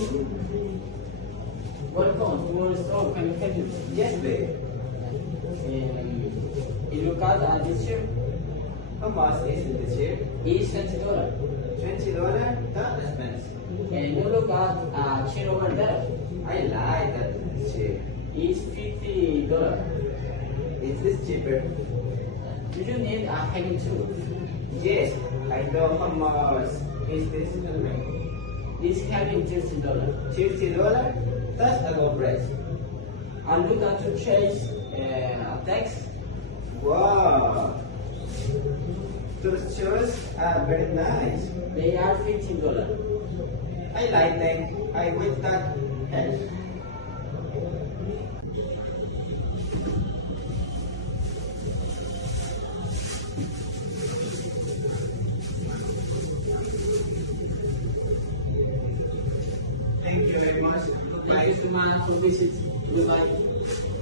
Welcome to our store. Can you help me? Yes, babe. You look at this shirt. How much is the chip? It's $20. $20? That's expensive. And you look at chair over there. I like that chip. It's $50. Is this cheaper? Do you need a hanging tool? Yes, I know how much is this helmet. It's having $30. $50? That's a good price. And look at to chase a text. Wow! Those shoes are very nice. They are $15. I like them. I will that help. Thank you very much. Thank Goodbye. you so much for visit. Goodbye.